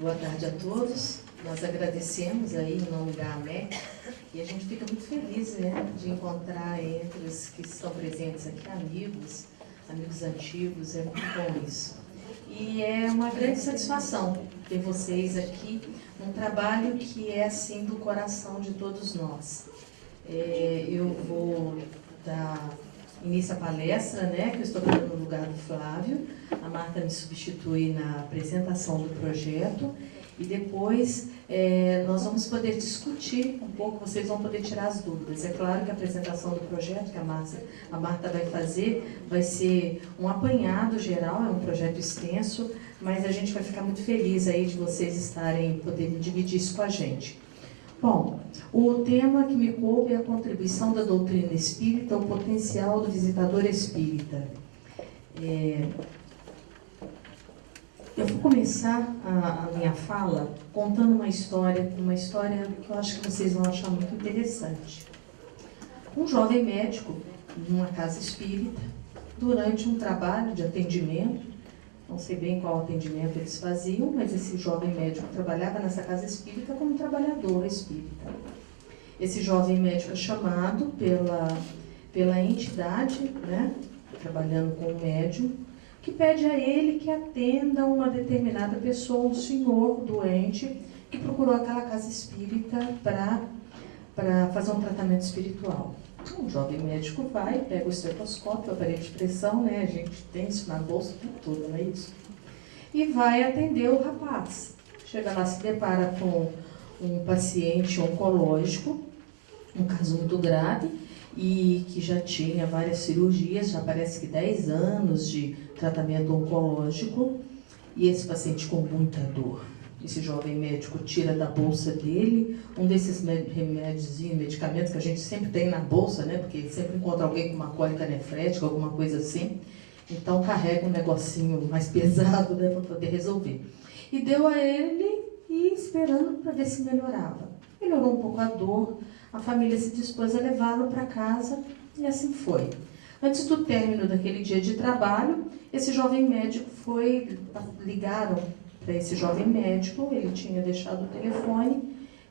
Boa tarde a todos. Nós agradecemos aí em nome da AMEC e a gente fica muito feliz, né, de encontrar entre os que estão presentes aqui amigos antigos, é muito bom isso. E é uma grande satisfação ter vocês aqui num trabalho que é assim do coração de todos nós. Eu vou dar início à palestra, né, que eu estou dando no lugar do Flávio. A Marta me substitui na apresentação do projeto e depois nós vamos poder discutir um pouco, vocês vão poder tirar as dúvidas. É claro que a apresentação do projeto que a Marta vai fazer vai ser um apanhado geral, é um projeto extenso, mas a gente vai ficar muito feliz aí de vocês poderem dividir isso com a gente. Bom, o tema que me coube é a contribuição da doutrina espírita ao potencial do visitador espírita. Eu vou começar a minha fala contando uma história que eu acho que vocês vão achar muito interessante. Um jovem médico, numa casa espírita, durante um trabalho de atendimento, não sei bem qual atendimento eles faziam, mas esse jovem médico trabalhava nessa casa espírita como trabalhador espírita. Esse jovem médico é chamado pela entidade, né, trabalhando com o médium, que pede a ele que atenda uma determinada pessoa, um senhor doente, que procurou aquela casa espírita para fazer um tratamento espiritual. O jovem médico vai, pega o estetoscópio, o aparelho de pressão, né? A gente tem isso na bolsa, tudo, não é isso? E vai atender o rapaz. Chega lá, se depara com um paciente oncológico, um caso muito grave, e que já tinha várias cirurgias, já parece que 10 anos de tratamento oncológico, e esse paciente com muita dor. Esse jovem médico tira da bolsa dele um desses remédios e medicamentos que a gente sempre tem na bolsa, né? Porque sempre encontra alguém com uma cólica nefrética, alguma coisa assim. Então carrega um negocinho mais pesado, né, para poder resolver. E deu a ele e esperando para ver se melhorava. Melhorou um pouco a dor, a família se dispôs a levá-lo para casa e assim foi. Antes do término daquele dia de trabalho, esse jovem médico ligaram para esse jovem médico, ele tinha deixado o telefone,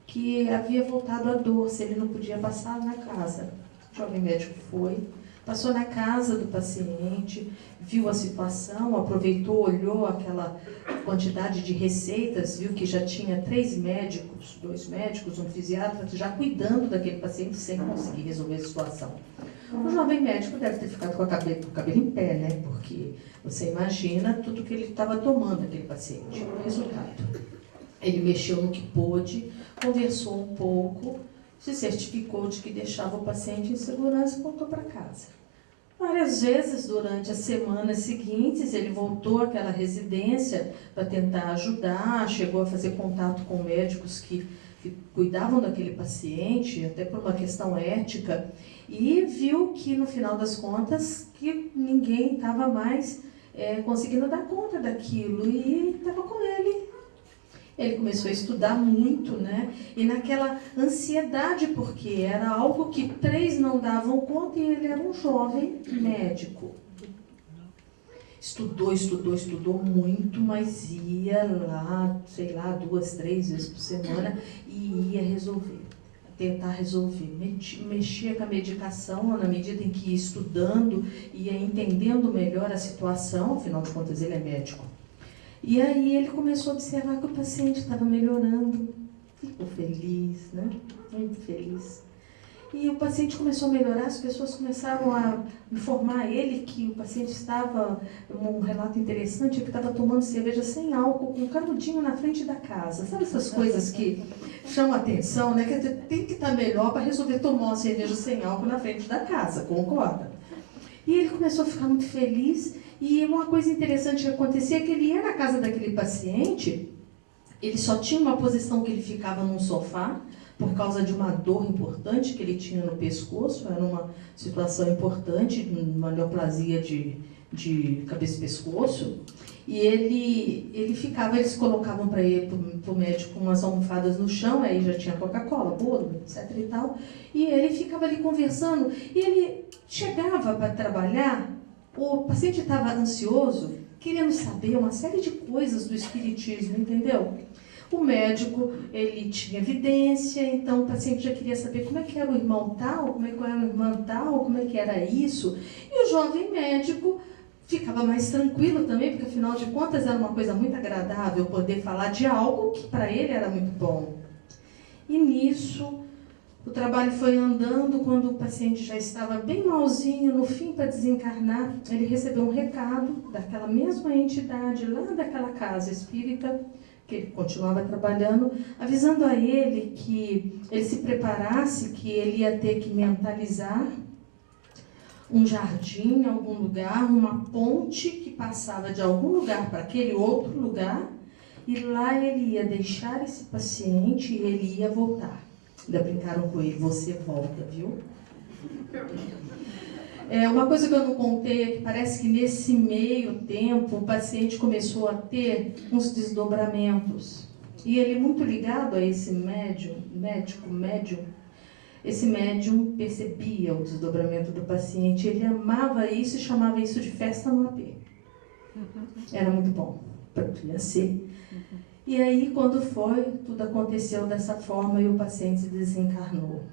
que havia voltado a dor, se ele não podia passar na casa. O jovem médico foi, passou na casa do paciente, viu a situação, aproveitou, olhou aquela quantidade de receitas, viu que já tinha 3 médicos, 2 médicos, um fisiatra, já cuidando daquele paciente sem conseguir resolver a situação. O jovem médico deve ter ficado com o cabelo em pé, né? Porque você imagina tudo que ele estava tomando, aquele paciente. Resultado, ele mexeu no que pôde, conversou um pouco, se certificou de que deixava o paciente em segurança e voltou para casa. Várias vezes durante as semanas seguintes, ele voltou àquela residência para tentar ajudar, chegou a fazer contato com médicos que cuidavam daquele paciente, até por uma questão ética, e viu que, no final das contas, que ninguém estava mais conseguindo dar conta daquilo, e estava com ele. Ele começou a estudar muito, né? E naquela ansiedade, porque era algo que 3 não davam conta, e ele era um jovem médico. Estudou muito, mas ia lá, 2, 3 vezes por semana e ia tentar resolver. Mexia com a medicação na medida em que ia estudando, ia entendendo melhor a situação, afinal de contas ele é médico. E aí ele começou a observar que o paciente estava melhorando, ficou feliz, né? Muito feliz. E o paciente começou a melhorar, as pessoas começaram a informar ele que o paciente estava, um relato interessante, que estava tomando cerveja sem álcool, com um canudinho na frente da casa. Sabe essas coisas que chamam a atenção, né? Quer dizer, tem que estar melhor para resolver tomar uma cerveja sem álcool na frente da casa, concorda? E ele começou a ficar muito feliz, e uma coisa interessante que acontecia é que ele ia na casa daquele paciente, ele só tinha uma posição que ele ficava num sofá, por causa de uma dor importante que ele tinha no pescoço, era uma situação importante, uma neoplasia de cabeça e pescoço, e eles colocavam para o médico umas almofadas no chão, aí já tinha Coca-Cola, bolo, etc e tal, e ele ficava ali conversando, e ele chegava para trabalhar, o paciente estava ansioso, querendo saber uma série de coisas do espiritismo, entendeu? O médico, ele tinha evidência, então o paciente já queria saber como é que era o irmão tal, como é que era a irmã tal, como é que era isso. E o jovem médico ficava mais tranquilo também, porque afinal de contas era uma coisa muito agradável poder falar de algo que para ele era muito bom. E nisso, o trabalho foi andando. Quando o paciente já estava bem malzinho, no fim para desencarnar, ele recebeu um recado daquela mesma entidade lá daquela casa espírita, que ele continuava trabalhando, avisando a ele que ele se preparasse, que ele ia ter que mentalizar um jardim em algum lugar, uma ponte que passava de algum lugar para aquele outro lugar, e lá ele ia deixar esse paciente e ele ia voltar. Ainda brincaram com ele, você volta, viu? Uma coisa que eu não contei é que parece que nesse meio tempo o paciente começou a ter uns desdobramentos. E ele, muito ligado a esse médium, esse médium percebia o desdobramento do paciente, ele amava isso e chamava isso de festa no AP. Era muito bom, podia ser. E aí, quando foi, tudo aconteceu dessa forma e o paciente se desencarnou.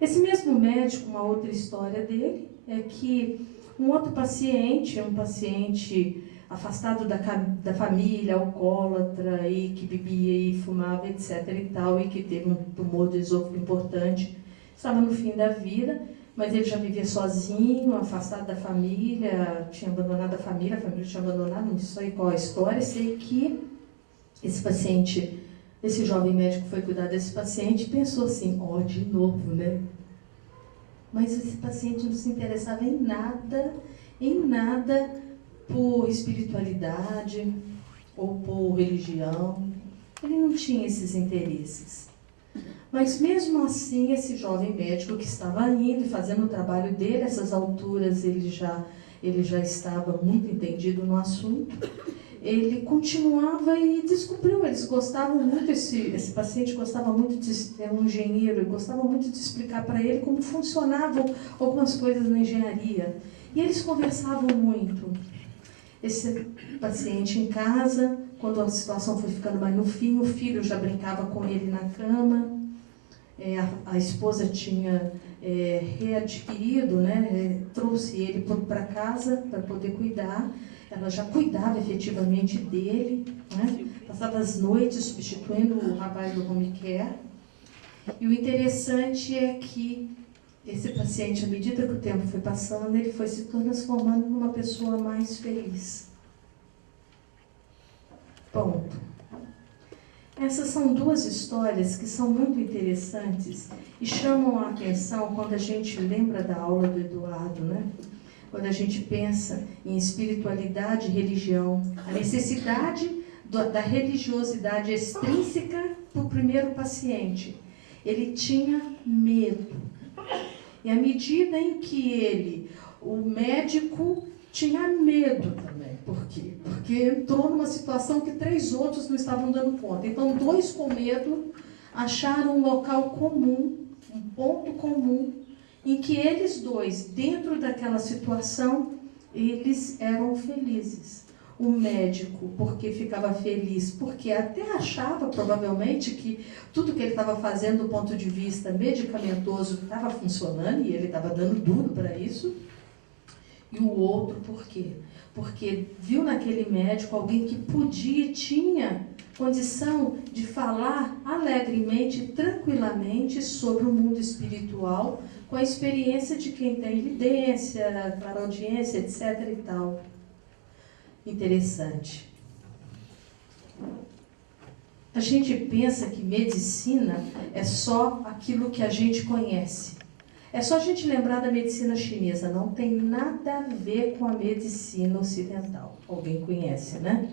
Esse mesmo médico, uma outra história dele, é que um outro paciente, afastado da família, alcoólatra, e que bebia e fumava, etc. e tal, e que teve um tumor de esôfago importante, estava no fim da vida, mas ele já vivia sozinho, afastado da família, tinha abandonado a família tinha abandonado, não sei qual a história. Sei que esse paciente, esse jovem médico foi cuidar desse paciente e pensou assim, de novo, né? Mas esse paciente não se interessava em nada por espiritualidade ou por religião. Ele não tinha esses interesses. Mas mesmo assim, esse jovem médico que estava indo e fazendo o trabalho dele, essas alturas ele já estava muito entendido no assunto, ele continuava e descobriu, eles gostavam muito, esse paciente gostava muito de, era um engenheiro, ele gostava muito de explicar para ele como funcionavam algumas coisas na engenharia. E eles conversavam muito. Esse paciente em casa, quando a situação foi ficando mais no fim, o filho já brincava com ele na cama, a esposa tinha readquirido, né, trouxe ele para casa para poder cuidar. Ela já cuidava efetivamente dele, né? Passava as noites substituindo o rapaz do home care. E o interessante é que esse paciente, à medida que o tempo foi passando, ele foi se transformando numa pessoa mais feliz. Ponto. Essas são duas histórias que são muito interessantes e chamam a atenção quando a gente lembra da aula do Eduardo, né? Quando a gente pensa em espiritualidade e religião, a necessidade da religiosidade extrínseca para o primeiro paciente. Ele tinha medo. E à medida em que o médico tinha medo também. Por quê? Porque entrou numa situação que 3 outros não estavam dando conta. Então, 2 com medo acharam um local comum, um ponto comum, em que eles 2, dentro daquela situação, eles eram felizes. O médico, porque ficava feliz, porque até achava, provavelmente, que tudo que ele estava fazendo do ponto de vista medicamentoso estava funcionando, e ele estava dando duro para isso. E o outro, por quê? Porque viu naquele médico alguém que podia, tinha condição de falar alegremente, tranquilamente sobre o mundo espiritual, com a experiência de quem tem evidência, clareaudiência, etc. e tal. Interessante. A gente pensa que medicina é só aquilo que a gente conhece. É só a gente lembrar da medicina chinesa, não tem nada a ver com a medicina ocidental. Alguém conhece, né?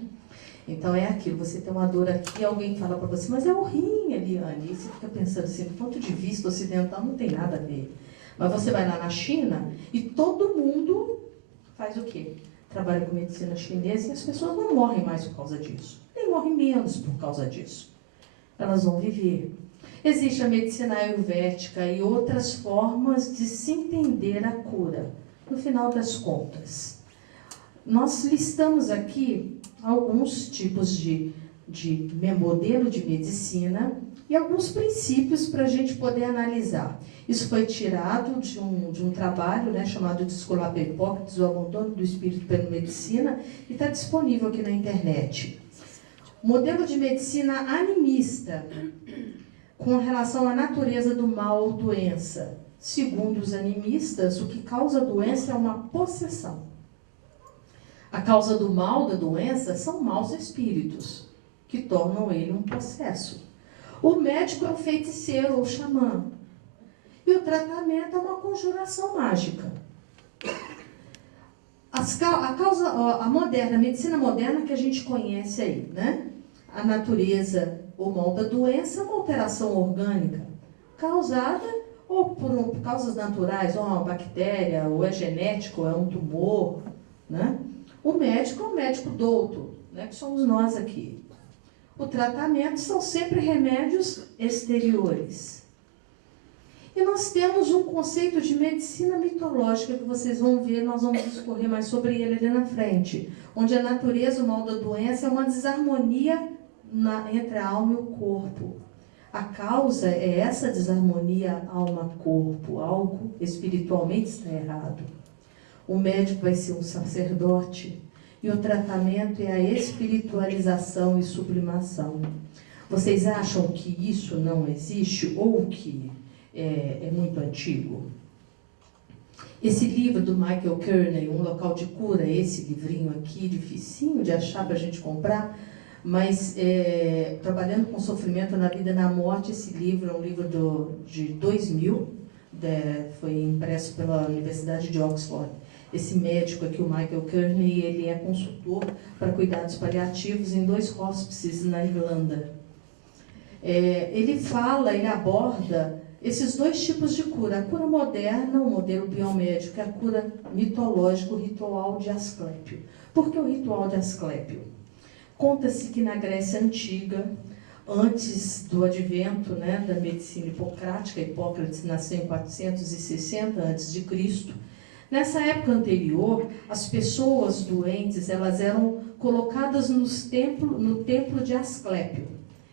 Então é aquilo, você tem uma dor aqui, alguém fala para você, mas é o rim, Eliane. E você fica pensando assim, do ponto de vista ocidental não tem nada a ver. Mas você vai lá na China e todo mundo faz o quê? Trabalha com medicina chinesa e as pessoas não morrem mais por causa disso. Nem morrem menos por causa disso. Elas vão viver. Existe a medicina ayurvédica e outras formas de se entender a cura. No final das contas, nós listamos aqui alguns tipos de modelo de medicina e alguns princípios para a gente poder analisar. Isso foi tirado de um trabalho, né, chamado Desculpa Hipócrates, o abandono do espírito pela medicina, e está disponível aqui na internet. Modelo de medicina animista, com relação à natureza do mal ou doença. Segundo os animistas, o que causa a doença é uma possessão. A causa do mal, da doença, são maus espíritos, que tornam ele um possesso. O médico é um feiticeiro ou xamã. E o tratamento é uma conjuração mágica. A medicina moderna que a gente conhece aí, né? A natureza ou mal da doença é uma alteração orgânica, causada ou por causas naturais, ou uma bactéria, ou é genético, ou é um tumor, né? O médico é um médico douto, né? Que somos nós aqui. O tratamento são sempre remédios exteriores. E nós temos um conceito de medicina mitológica que vocês vão ver, nós vamos discorrer mais sobre ele ali na frente, onde a natureza, o mal da doença, é uma desarmonia entre a alma e o corpo. A causa é essa desarmonia alma-corpo, algo espiritualmente está errado. O médico vai ser um sacerdote e o tratamento é a espiritualização e sublimação. Vocês acham que isso não existe ou que é muito antigo? Esse livro do Michael Kearney, Um Local de Cura, esse livrinho aqui, dificinho de achar para a gente comprar, mas Trabalhando com Sofrimento na Vida e na Morte, esse livro é um livro de 2000, foi impresso pela Universidade de Oxford. Esse médico aqui, o Michael Kearney, ele é consultor para cuidados paliativos em 2 hospices na Irlanda. Ele aborda esses 2 tipos de cura. A cura moderna, o modelo biomédico, é a cura mitológica, o ritual de Asclépio. Por que o ritual de Asclépio? Conta-se que na Grécia Antiga, antes do advento, né, da medicina hipocrática, Hipócrates nasceu em 460 a.C., nessa época anterior, as pessoas doentes elas eram colocadas no templo de Asclépio.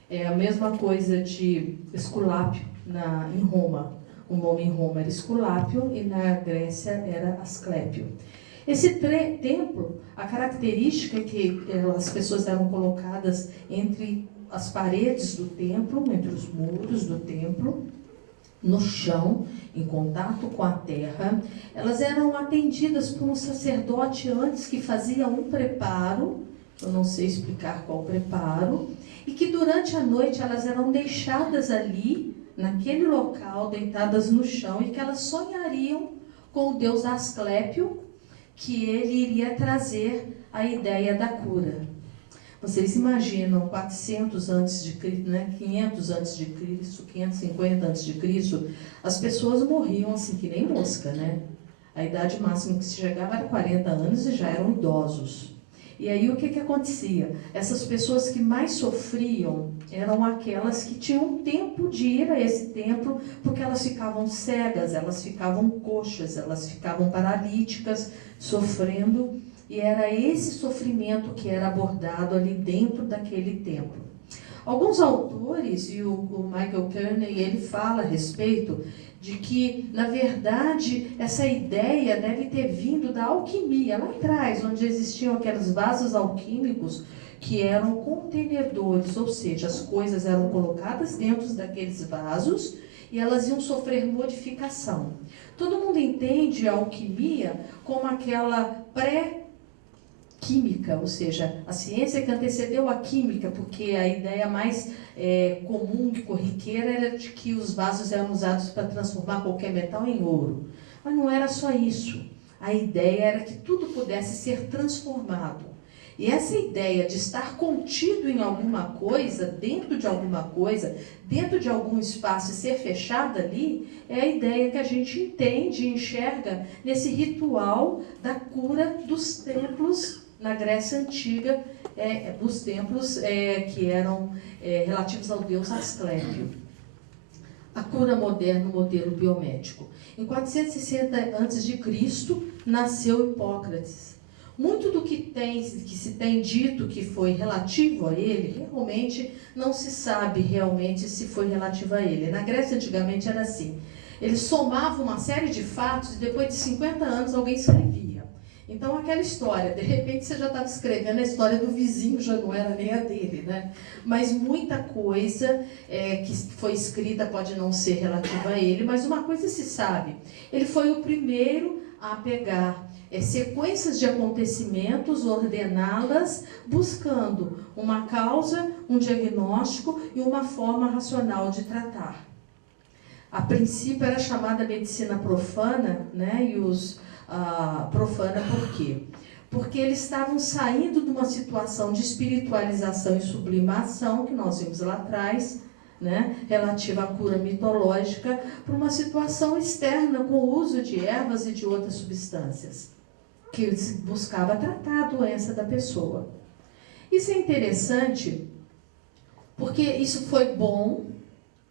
É a mesma coisa de Esculápio em Roma. O nome em Roma era Esculápio e na Grécia era Asclépio. Esse templo, a característica é que as pessoas eram colocadas entre as paredes do templo, entre os muros do templo, no chão, em contato com a terra. Elas eram atendidas por um sacerdote antes que fazia um preparo, eu não sei explicar qual preparo, e que durante a noite elas eram deixadas ali, naquele local, deitadas no chão, e que elas sonhariam com o deus Asclépio, que ele iria trazer a ideia da cura. Vocês imaginam 400 antes de Cristo, né? 500 antes de Cristo, 550 antes de Cristo, as pessoas morriam assim que nem mosca, né? A idade máxima que se chegava era 40 anos e já eram idosos. E aí o que acontecia? Essas pessoas que mais sofriam eram aquelas que tinham tempo de ir a esse templo, porque elas ficavam cegas, elas ficavam coxas, elas ficavam paralíticas, sofrendo. E era esse sofrimento que era abordado ali dentro daquele templo. Alguns autores, e o Michael Kearney, ele fala a respeito de que, na verdade, essa ideia deve ter vindo da alquimia, lá atrás, onde existiam aqueles vasos alquímicos que eram contenedores, ou seja, as coisas eram colocadas dentro daqueles vasos e elas iam sofrer modificação. Todo mundo entende a alquimia como aquela pré-química, ou seja, a ciência que antecedeu a química, porque a ideia mais comum, corriqueira, era de que os vasos eram usados para transformar qualquer metal em ouro. Mas não era só isso. A ideia era que tudo pudesse ser transformado. E essa ideia de estar contido em alguma coisa, dentro de algum espaço e ser fechado ali, é a ideia que a gente entende e enxerga nesse ritual da cura dos templos na Grécia Antiga, dos templos que eram relativos ao deus Asclépio. A cura moderna, o modelo biomédico. Em 460 a.C., nasceu Hipócrates. Muito do que se tem dito que foi relativo a ele, realmente não se sabe realmente se foi relativo a ele. Na Grécia, antigamente, era assim. Eles somavam uma série de fatos e depois de 50 anos alguém escrevia. Então, aquela história, de repente você já estava escrevendo a história do vizinho, já não era nem a dele, né? Mas muita coisa que foi escrita pode não ser relativa a ele, mas uma coisa se sabe. Ele foi o primeiro a pegar sequências de acontecimentos, ordená-las, buscando uma causa, um diagnóstico e uma forma racional de tratar. A princípio era chamada medicina profana, né? Profana por quê? Porque eles estavam saindo de uma situação de espiritualização e sublimação, que nós vimos lá atrás, né, relativa à cura mitológica, para uma situação externa com o uso de ervas e de outras substâncias, que se buscava tratar a doença da pessoa. Isso é interessante, porque isso foi bom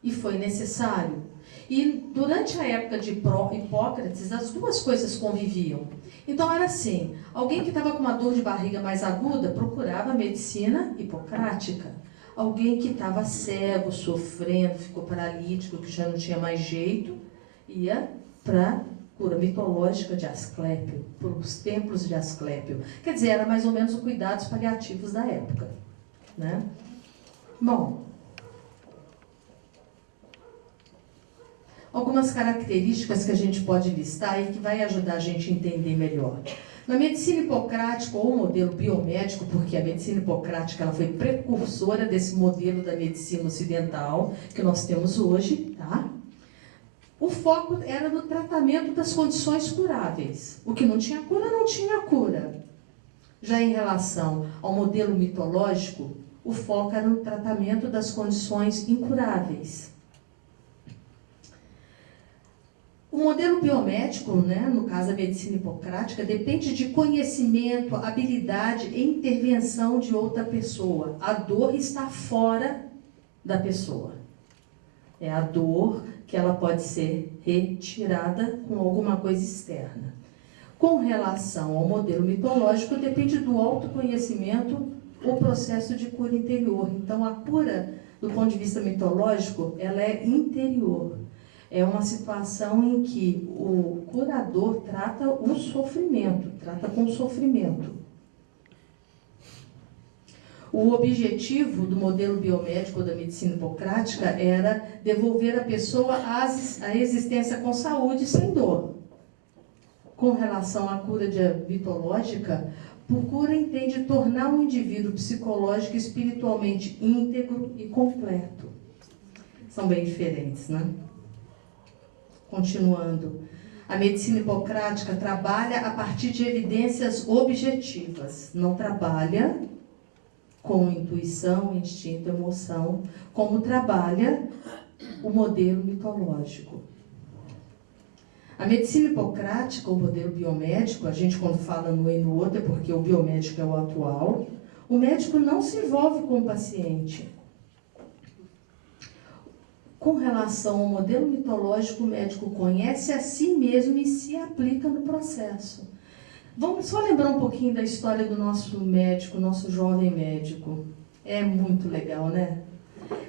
e foi necessário. E durante a época de Hipócrates, as duas coisas conviviam. Então era assim, alguém que estava com uma dor de barriga mais aguda procurava a medicina hipocrática. Alguém que estava cego, sofrendo, ficou paralítico, que já não tinha mais jeito, ia para a cura mitológica de Asclépio, para os templos de Asclépio. Quer dizer, era mais ou menos os cuidados paliativos da época, né? Bom, algumas características que a gente pode listar e que vai ajudar a gente a entender melhor. Na medicina hipocrática, ou modelo biomédico, porque a medicina hipocrática ela foi precursora desse modelo da medicina ocidental que nós temos hoje, tá? O foco era no tratamento das condições curáveis. O que não tinha cura, não tinha cura. Já em relação ao modelo mitológico, o foco era no tratamento das condições incuráveis. O modelo biomédico, né, no caso a medicina hipocrática, depende de conhecimento, habilidade e intervenção de outra pessoa. A dor está fora da pessoa. É a dor que ela pode ser retirada com alguma coisa externa. Com relação ao modelo mitológico, depende do autoconhecimento ou processo de cura interior. Então, a cura, do ponto de vista mitológico, ela é interior. É uma situação em que o curador trata o sofrimento, trata com o sofrimento. O objetivo do modelo biomédico da medicina hipocrática era devolver a pessoa à existência com saúde e sem dor. Com relação à cura mitológica, por cura entende tornar um indivíduo psicológico e espiritualmente íntegro e completo. São bem diferentes, né? Continuando, a medicina hipocrática trabalha a partir de evidências objetivas, não trabalha com intuição, instinto, emoção, como trabalha o modelo mitológico. A medicina hipocrática, o modelo biomédico, a gente quando fala no e no outro é porque o biomédico é o atual, o médico não se envolve com o paciente. Com relação ao modelo mitológico, o médico conhece a si mesmo e se aplica no processo. Vamos só lembrar um pouquinho da história do nosso médico, nosso jovem médico. É muito legal, né?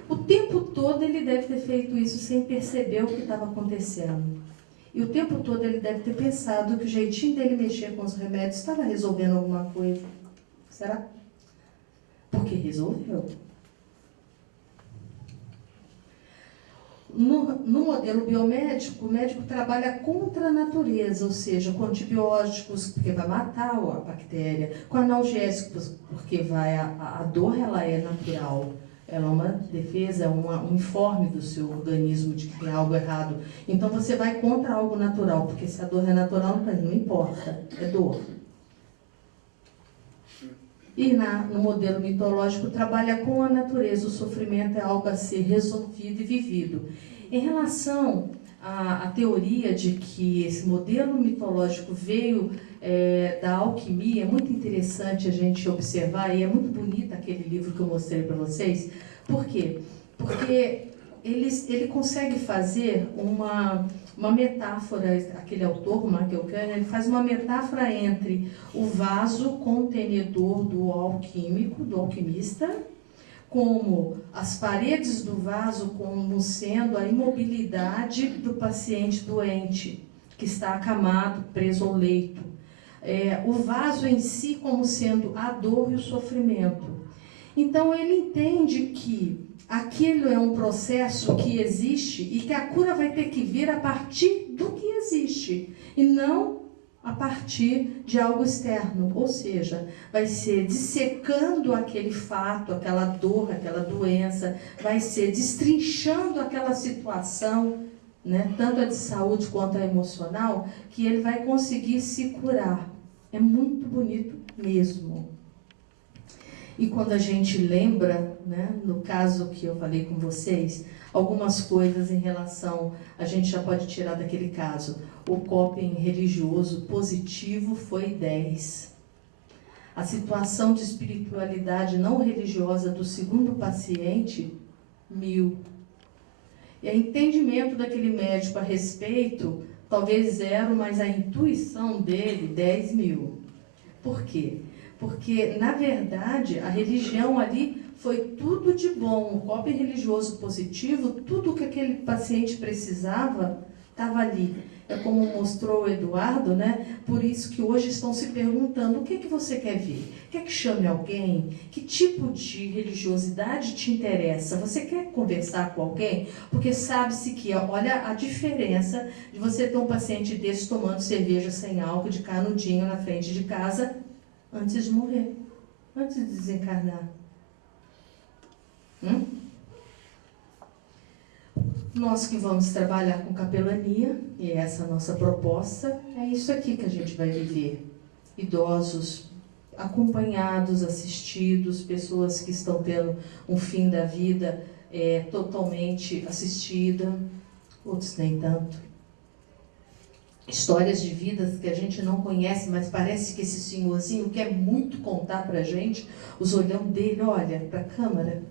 O tempo todo ele deve ter feito isso sem perceber o que estava acontecendo. E o tempo todo ele deve ter pensado que o jeitinho dele mexer com os remédios estava resolvendo alguma coisa. Será? Porque resolveu. No modelo biomédico, o médico trabalha contra a natureza, ou seja, com antibióticos, porque vai matar a bactéria, com analgésicos, porque a dor ela é natural, ela é uma defesa, um informe do seu organismo de que tem algo errado. Então você vai contra algo natural, porque se a dor é natural, não importa, é dor. E no modelo mitológico trabalha com a natureza, o sofrimento é algo a ser resolvido e vivido. Em relação à teoria de que esse modelo mitológico veio da alquimia, é muito interessante a gente observar, e é muito bonito aquele livro que eu mostrei para vocês. Por quê? Porque ele consegue fazer uma metáfora, aquele autor, Michael Kahn, ele faz uma metáfora entre o vaso contenedor do alquímico, do alquimista, como as paredes do vaso como sendo a imobilidade do paciente doente, que está acamado, preso ao leito. O vaso em si como sendo a dor e o sofrimento. Então ele entende que aquilo é um processo que existe e que a cura vai ter que vir a partir do que existe e não a partir de algo externo. Ou seja, vai ser dissecando aquele fato, aquela dor, aquela doença, vai ser destrinchando aquela situação, né, tanto a de saúde quanto a emocional, que ele vai conseguir se curar. É muito bonito mesmo. E quando a gente lembra, né, no caso que eu falei com vocês, algumas coisas em relação, a gente já pode tirar daquele caso. O coping religioso positivo foi 10. A situação de espiritualidade não religiosa do segundo paciente, 1000. E o entendimento daquele médico a respeito, talvez 0, mas a intuição dele, 10.000. Por quê? Porque, na verdade, a religião ali foi tudo de bom. O coping religioso positivo, tudo que aquele paciente precisava, estava ali. É como mostrou o Eduardo, né? Por isso que hoje estão se perguntando o que você quer ver? Quer que chame alguém? Que tipo de religiosidade te interessa? Você quer conversar com alguém? Porque sabe-se que, olha a diferença de você ter um paciente desse tomando cerveja sem álcool, de canudinho na frente de casa, antes de morrer, antes de desencarnar. Nós que vamos trabalhar com capelania, e essa é a nossa proposta, é isso aqui que a gente vai viver. Idosos acompanhados, assistidos, pessoas que estão tendo um fim da vida totalmente assistida, outros nem tanto. Histórias de vidas que a gente não conhece, mas parece que esse senhorzinho quer muito contar pra gente. Os olhão dele, olha, pra câmera.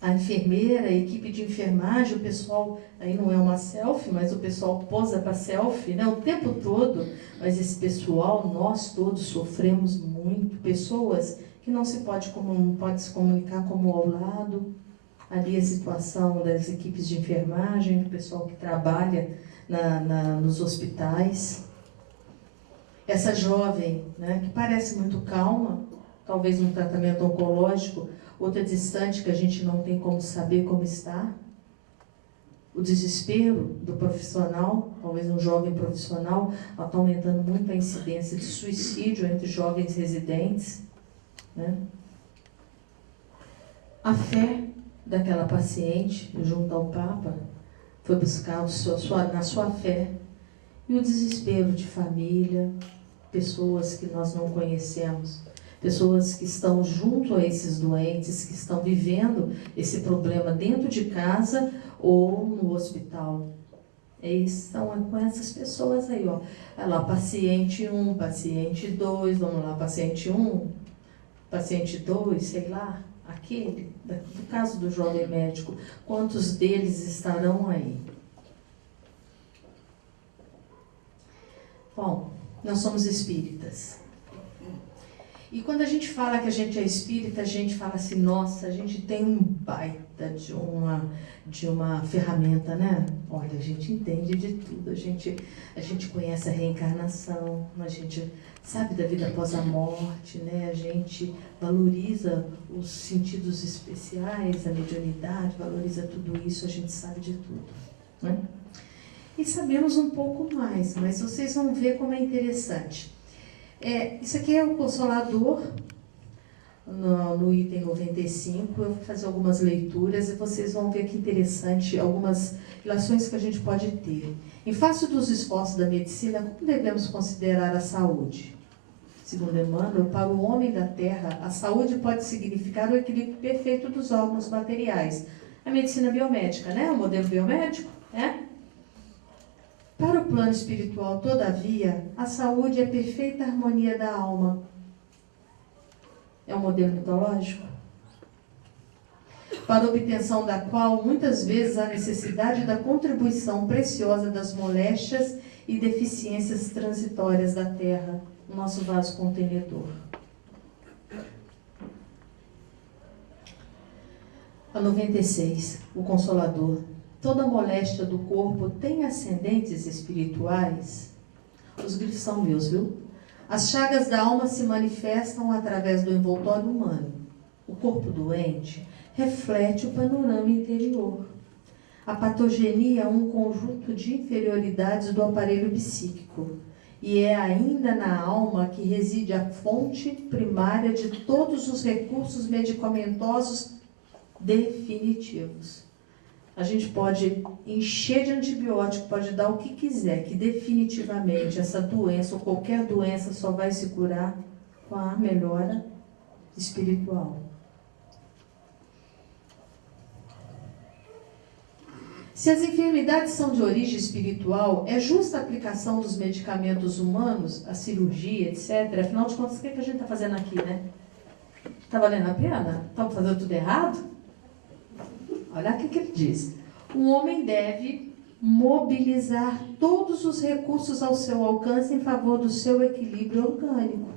A enfermeira, a equipe de enfermagem, o pessoal, aí não é uma selfie, mas o pessoal posa para selfie, né, o tempo todo. Mas esse pessoal, nós todos sofremos muito. Pessoas que não pode se comunicar como ao lado. Ali a situação das equipes de enfermagem, do pessoal que trabalha nos hospitais. Essa jovem, né, que parece muito calma, talvez num tratamento oncológico, outra distante que a gente não tem como saber como está. O desespero do profissional, talvez um jovem profissional, está aumentando muito a incidência de suicídio entre jovens residentes, né? A fé daquela paciente, junto ao Papa, foi buscar na sua fé. E o desespero de família, pessoas que nós não conhecemos, pessoas que estão junto a esses doentes, que estão vivendo esse problema dentro de casa ou no hospital. São com essas pessoas aí, ó. Olha lá, paciente 1, paciente 2, vamos lá, paciente 1, paciente 2, sei lá, aquele, do caso do jovem médico, quantos deles estarão aí? Bom, nós somos espíritas. E quando a gente fala que a gente é espírita, a gente fala assim, nossa, a gente tem um baita de uma ferramenta, né? Olha, a gente entende de tudo, a gente conhece a reencarnação, a gente sabe da vida após a morte, né? A gente valoriza os sentidos especiais, a mediunidade, valoriza tudo isso, a gente sabe de tudo, né? E sabemos um pouco mais, mas vocês vão ver como é interessante. Isso aqui é o Consolador, no item 95, eu vou fazer algumas leituras e vocês vão ver que interessante algumas relações que a gente pode ter. Em face dos esforços da medicina, como devemos considerar a saúde? Segundo Emmanuel, para o homem da Terra, a saúde pode significar o equilíbrio perfeito dos órgãos materiais. A medicina biomédica, né? O modelo biomédico, né? Para o plano espiritual, todavia, a saúde é a perfeita harmonia da alma. É um modelo mitológico? para a obtenção da qual muitas vezes há necessidade da contribuição preciosa das moléstias e deficiências transitórias da terra, o nosso vaso contenedor. A 96, o Consolador. Toda moléstia do corpo tem ascendentes espirituais? Os grifos são meus, viu? As chagas da alma se manifestam através do envoltório humano. O corpo doente reflete o panorama interior. A patogenia é um conjunto de inferioridades do aparelho psíquico, e é ainda na alma que reside a fonte primária de todos os recursos medicamentosos definitivos. A gente pode encher de antibiótico, pode dar o que quiser, que definitivamente essa doença ou qualquer doença só vai se curar com a melhora espiritual. Se as enfermidades são de origem espiritual, é justa a aplicação dos medicamentos humanos, a cirurgia, etc. Afinal de contas, o que a gente está fazendo aqui, né? Está valendo a pena? Estamos fazendo tudo errado? Olha o que ele diz. O homem deve mobilizar todos os recursos ao seu alcance em favor do seu equilíbrio orgânico.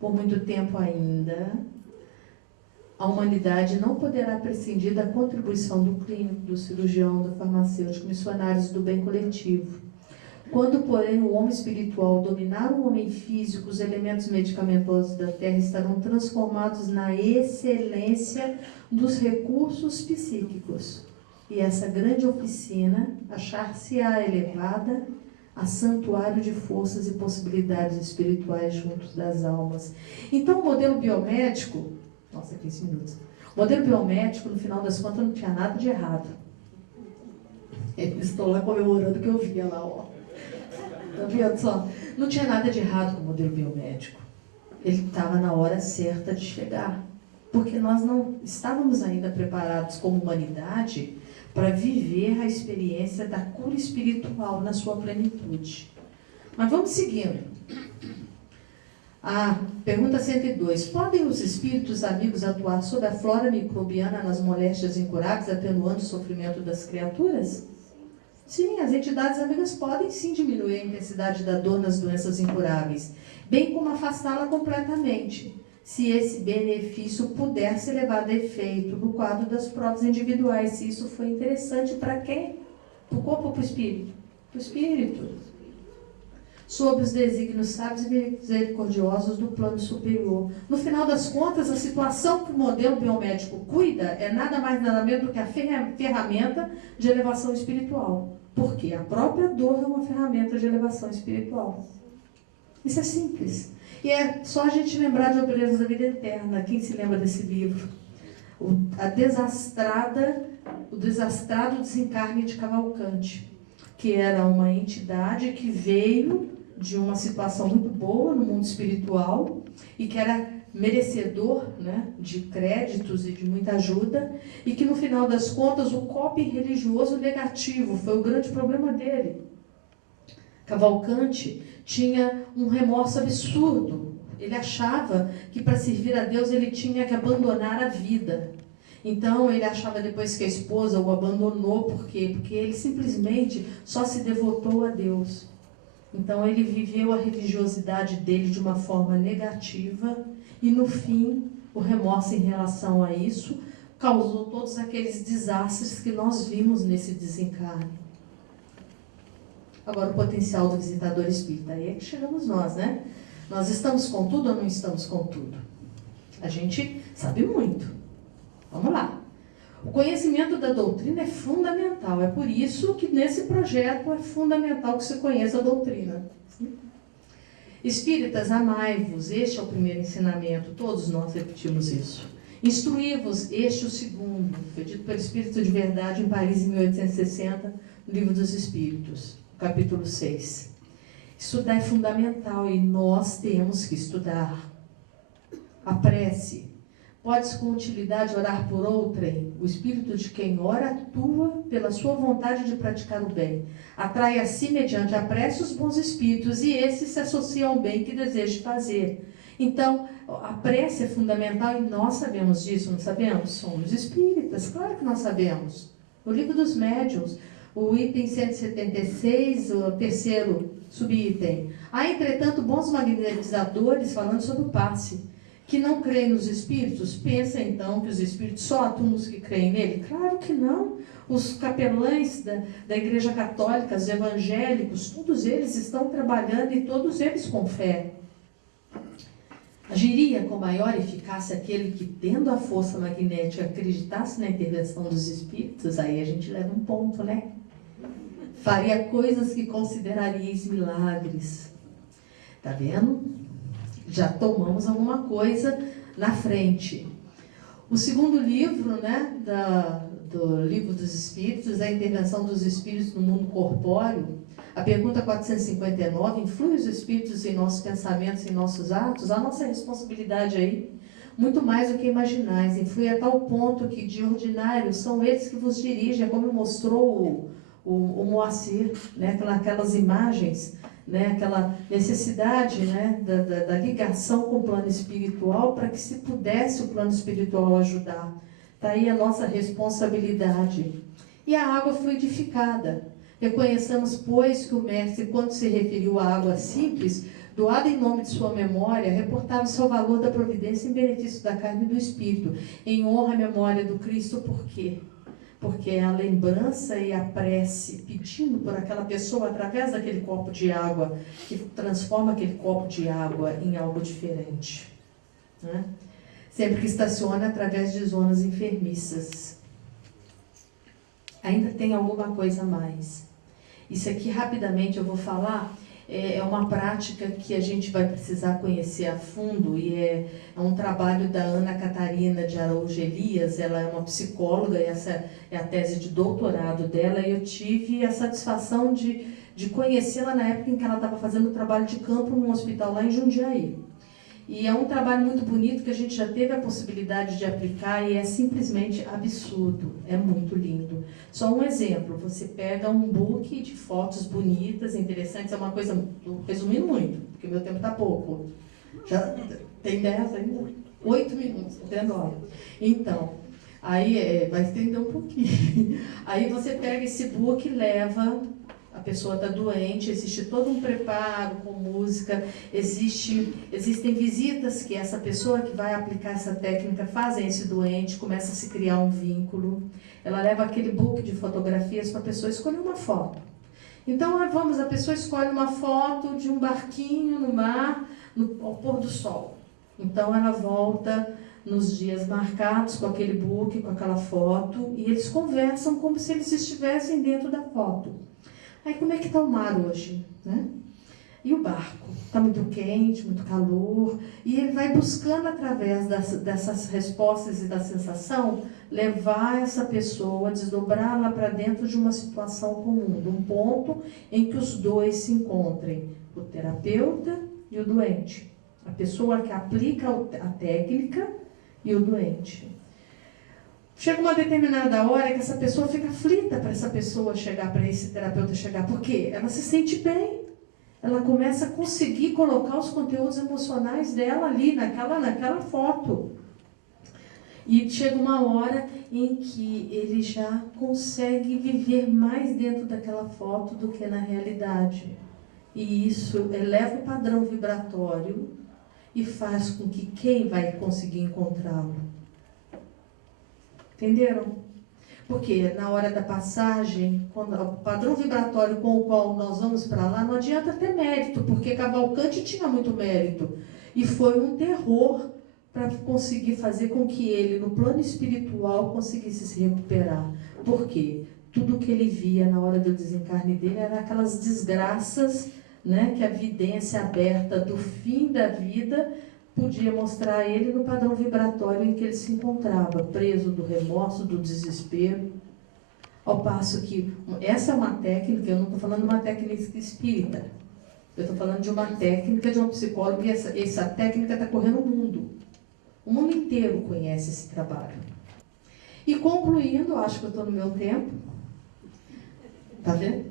Por muito tempo ainda, a humanidade não poderá prescindir da contribuição do clínico, do cirurgião, do farmacêutico, missionários do bem coletivo. Quando, porém, o homem espiritual dominar o homem físico, os elementos medicamentosos da terra estarão transformados na excelência dos recursos psíquicos. E essa grande oficina achar-se-á elevada a santuário de forças e possibilidades espirituais juntos das almas. Então, o modelo biomédico... Nossa, 15 minutos. O modelo biomédico, no final das contas, não tinha nada de errado. Eu estou lá comemorando que eu via lá, ó. Tá vendo só? Não tinha nada de errado com o modelo biomédico. Ele estava na hora certa de chegar. Porque nós não estávamos ainda preparados como humanidade para viver a experiência da cura espiritual na sua plenitude. Mas vamos seguindo. Pergunta 102. Podem os espíritos amigos atuar sobre a flora microbiana nas moléstias incuráveis, atenuando o sofrimento das criaturas? Sim, as entidades amigas podem sim diminuir a intensidade da dor nas doenças incuráveis, bem como afastá-la completamente, se esse benefício puder ser levado a efeito no quadro das provas individuais, se isso foi interessante para quem? Para o corpo ou para o espírito? Para o espírito. Sob os desígnios sábios e misericordiosos do plano superior. No final das contas, a situação que o modelo biomédico cuida é nada mais nada menos do que a ferramenta de elevação espiritual. Porque a própria dor é uma ferramenta de elevação espiritual. Isso é simples. E é só a gente lembrar de Obreiros da Vida Eterna. Quem se lembra desse livro? O desastrado desencarne de Cavalcante, que era uma entidade que veio de uma situação muito boa no mundo espiritual e que era merecedor, né, de créditos e de muita ajuda, e que no final das contas o coping religioso negativo foi o grande problema dele. Cavalcante tinha um remorso absurdo. Ele achava que para servir a Deus ele tinha que abandonar a vida. Então ele achava depois que a esposa o abandonou. Por quê? Porque ele simplesmente só se devotou a Deus. Então ele viveu a religiosidade dele de uma forma negativa e no fim o remorso em relação a isso causou todos aqueles desastres que nós vimos nesse desencarne. Agora o potencial do visitador espírita, aí é que chegamos nós, né? Nós estamos com tudo ou não estamos com tudo? A gente sabe muito. Vamos lá. O conhecimento da doutrina é fundamental. É por isso que nesse projeto é fundamental que você conheça a doutrina. Espíritas, amai-vos. Este é o primeiro ensinamento. Todos nós repetimos isso. Instruí-vos. Este é o segundo. Foi dito pelo Espírito de Verdade em Paris, em 1860, no Livro dos Espíritos, capítulo 6. Estudar é fundamental e nós temos que estudar. A prece. Podes com utilidade orar por outrem. O espírito de quem ora atua pela sua vontade de praticar o bem. Atrai a si, mediante a prece, os bons espíritos, e esses se associam ao bem que deseja fazer. Então, a prece é fundamental e nós sabemos disso, não sabemos? Somos espíritas, claro que nós sabemos. O livro dos médiuns, o item 176, o terceiro subitem. Há, entretanto, bons magnetizadores falando sobre o passe, que não creem nos espíritos. Pensa, então, que os espíritos só atuam nos que creem nele? Claro que não. Os capelães da Igreja Católica, os evangélicos, todos eles estão trabalhando e todos eles com fé. Agiria com maior eficácia aquele que, tendo a força magnética, acreditasse na intervenção dos espíritos? Aí a gente leva um ponto, né? Faria coisas que consideraríeis milagres. Tá vendo? Já tomamos alguma coisa na frente. O segundo livro, né, do Livro dos Espíritos, a intervenção dos espíritos no mundo corpóreo. A pergunta 459, influi os espíritos em nossos pensamentos, em nossos atos? A nossa responsabilidade aí, muito mais do que imaginais, influi a tal ponto que, de ordinário, são eles que vos dirigem, como mostrou o Moacir, né, aquelas imagens, né, aquela necessidade, né, da ligação com o plano espiritual, para que se pudesse o plano espiritual ajudar. Está aí a nossa responsabilidade. E a água fluidificada. Reconheçamos, pois, que o Mestre, quando se referiu à água simples, doada em nome de sua memória, reportava o seu valor da providência em benefício da carne e do espírito, em honra à memória do Cristo. Por quê? Porque é a lembrança e a prece, pedindo por aquela pessoa, através daquele copo de água, que transforma aquele copo de água em algo diferente. Né? Sempre que estaciona através de zonas enfermiças. Ainda tem alguma coisa a mais. Isso aqui, rapidamente, eu vou falar, é uma prática que a gente vai precisar conhecer a fundo, e é um trabalho da Ana Catarina de Araújo Elias. Ela é uma psicóloga, e essa é a tese de doutorado dela, e eu tive a satisfação de conhecê-la na época em que ela estava fazendo trabalho de campo num hospital lá em Jundiaí. E é um trabalho muito bonito que a gente já teve a possibilidade de aplicar e é simplesmente absurdo, é muito lindo. Só um exemplo, você pega um book de fotos bonitas, interessantes, é uma coisa, resumindo muito, porque meu tempo está pouco. Já tem 10 ainda? 8 minutos, 19. Então, aí vai estender um pouquinho. Aí você pega esse book e leva... A pessoa está doente, existe todo um preparo com música, existem visitas que essa pessoa que vai aplicar essa técnica fazem esse doente, começa a se criar um vínculo. Ela leva aquele book de fotografias para a pessoa escolher uma foto. Então, a pessoa escolhe uma foto de um barquinho no mar, ao pôr do sol. Então, ela volta nos dias marcados com aquele book, com aquela foto, e eles conversam como se eles estivessem dentro da foto. Aí, como é que está o mar hoje? Né? E o barco? Está muito quente, muito calor. E ele vai buscando, através dessas respostas e da sensação, levar essa pessoa, desdobrá-la para dentro de uma situação comum, de um ponto em que os dois se encontrem, o terapeuta e o doente. A pessoa que aplica a técnica e o doente. Chega uma determinada hora que essa pessoa fica aflita para essa pessoa chegar, para esse terapeuta chegar. Por quê? Ela se sente bem. Ela começa a conseguir colocar os conteúdos emocionais dela ali, naquela foto. E chega uma hora em que ele já consegue viver mais dentro daquela foto do que na realidade. E isso eleva o padrão vibratório e faz com que quem vai conseguir encontrá-lo? Entenderam? Porque na hora da passagem, o padrão vibratório com o qual nós vamos para lá, não adianta ter mérito, porque Cavalcante tinha muito mérito. E foi um terror para conseguir fazer com que ele, no plano espiritual, conseguisse se recuperar. Por quê? Tudo que ele via na hora do desencarne dele era aquelas desgraças, né, que a vidência aberta do fim da vida podia mostrar a ele no padrão vibratório em que ele se encontrava, preso do remorso, do desespero. Ao passo que essa é uma técnica, eu não estou falando de uma técnica espírita, eu estou falando de uma técnica de um psicólogo, e essa técnica está correndo o mundo inteiro conhece esse trabalho. E concluindo, acho que eu estou no meu tempo, tá vendo?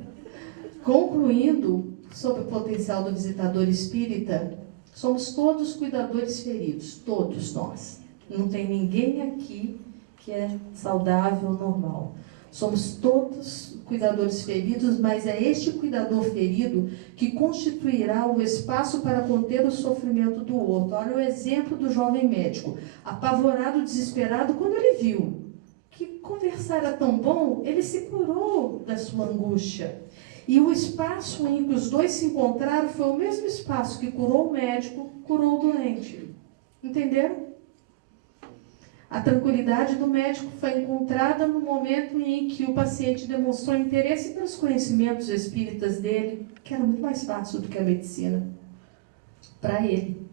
Concluindo sobre o potencial do visitador espírita, Somos todos cuidadores feridos, todos nós. Não tem ninguém aqui que é saudável, normal. Somos todos cuidadores feridos, mas é este cuidador ferido que constituirá o espaço para conter o sofrimento do outro. Olha o exemplo do jovem médico, apavorado, desesperado, quando ele viu que conversar era tão bom, ele se curou da sua angústia. E o espaço em que os dois se encontraram foi o mesmo espaço que curou o médico, curou o doente. Entenderam? A tranquilidade do médico foi encontrada no momento em que o paciente demonstrou interesse pelos conhecimentos espíritas dele, que era muito mais fácil do que a medicina, para ele.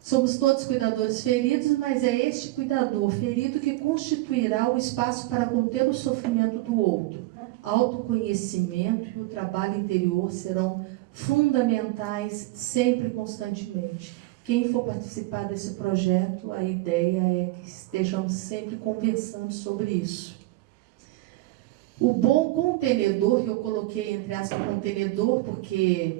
Somos todos cuidadores feridos, mas é este cuidador ferido que constituirá o espaço para conter o sofrimento do outro. Autoconhecimento e o trabalho interior serão fundamentais sempre e constantemente. Quem for participar desse projeto, a ideia é que estejamos sempre conversando sobre isso. O bom contenedor, que eu coloquei entre aspas contenedor, porque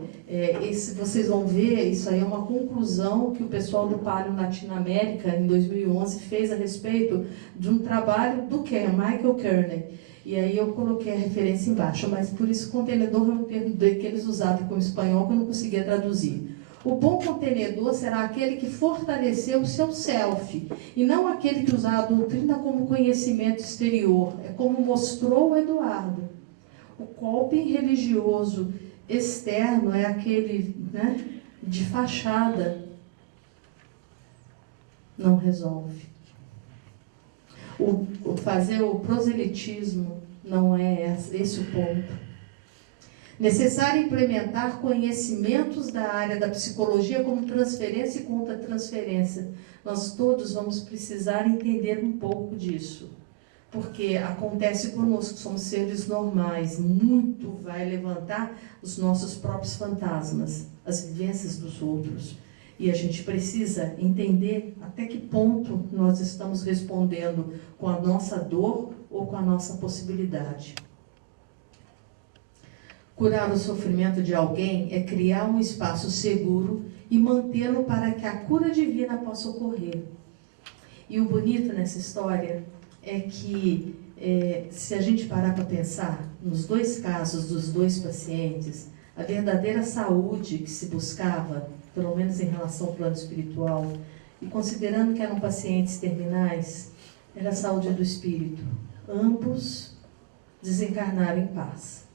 vocês vão ver, isso aí é uma conclusão que o pessoal do Palio Latinoamérica, em 2011, fez a respeito de um trabalho do Michael Kearney. E aí eu coloquei a referência embaixo, mas por isso contenedor é um termo que eles usavam como espanhol que eu não conseguia traduzir. O bom contenedor será aquele que fortaleceu o seu self, e não aquele que usar a doutrina como conhecimento exterior. É como mostrou o Eduardo. O coping religioso externo é aquele, de fachada. Não resolve. O fazer o proselitismo não é esse o ponto. Necessário implementar conhecimentos da área da psicologia como transferência e contra-transferência. Nós todos vamos precisar entender um pouco disso, porque acontece conosco, somos seres normais, muito vai levantar os nossos próprios fantasmas, as vivências dos outros. E a gente precisa entender até que ponto nós estamos respondendo com a nossa dor ou com a nossa possibilidade. Curar o sofrimento de alguém é criar um espaço seguro e mantê-lo para que a cura divina possa ocorrer. E o bonito nessa história é que, se a gente parar para pensar, nos dois casos dos dois pacientes, a verdadeira saúde que se buscava, pelo menos em relação ao plano espiritual, e considerando que eram pacientes terminais, era a saúde do espírito. Ambos desencarnaram em paz.